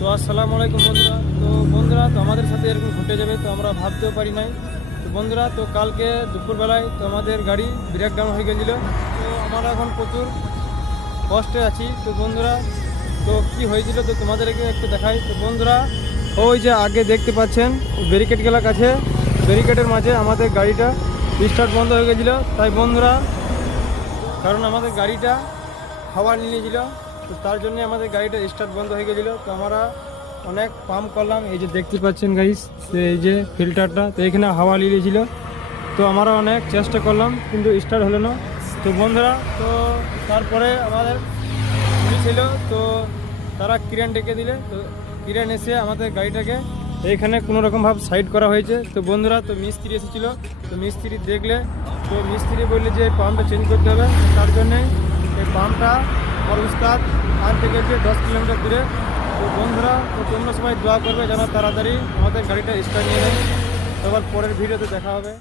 তো আসসালামু আলাইকুম বন্ধুরা। তো বন্ধুরা, তো আমাদের সাথে এরকম ঘটে যাবে তো আমরা ভাবতেও পারি নাই। তো বন্ধুরা, তো কালকে দুপুরবেলায় তো আমাদের গাড়ি ব্রেক ডাউন হয়ে গেছিলো। তো আমরা এখন প্রচুর কষ্টে আছি। তো বন্ধুরা, তো কি হয়েছিল তো তোমাদেরকে একটু দেখাই। তো বন্ধুরা, ওই যে আগে দেখতে পাচ্ছেন ব্যারিকেডগুলোর কাছে, ব্যারিকেডের মাঝে আমাদের গাড়িটা স্টার্ট বন্ধ হয়ে গেছিলো। তাই বন্ধুরা, কারণ আমাদের গাড়িটা হাওয়া নিয়ে নিয়েছিল, তো তার জন্য আমাদের গাড়িটা স্টার্ট বন্ধ হয়ে গেছিলো। তো আমরা অনেক পাম্প করলাম, এই যে দেখতে পাচ্ছেন গাইস, এই যে ফিল্টারটা, তো এখানে হাওয়া নিয়ে নিয়েছিল। তো আমরা অনেক চেষ্টা করলাম কিন্তু স্টার্ট হলো না। তো বন্ধুরা, তো তারপরে আমাদের ছিল, তো তারা ক্রেন ডেকে দিলে। তো ক্রেন এসে আমাদের গাড়িটাকে এইখানে কোনো রকমভাবে সাইড করা হয়েছে। তো বন্ধুরা, তো মিস্ত্রি এসেছিল, তো মিস্ত্রি দেখলে, তো মিস্ত্রি বললে যে এই পাম্পটা চেঞ্জ করতে হবে। তার জন্যে এই পাম্পটা আমার উস্তাদ আনতে গেছে 10 কিলোমিটার দূরে। তো বন্ধুরা, তো তোমরা সবাই দোয়া করবে যেন তাড়াতাড়ি আমাদের গাড়িটা স্টার্ট নিয়ে নেয়। তো আবার পরের ভিডিওতে দেখা হবে।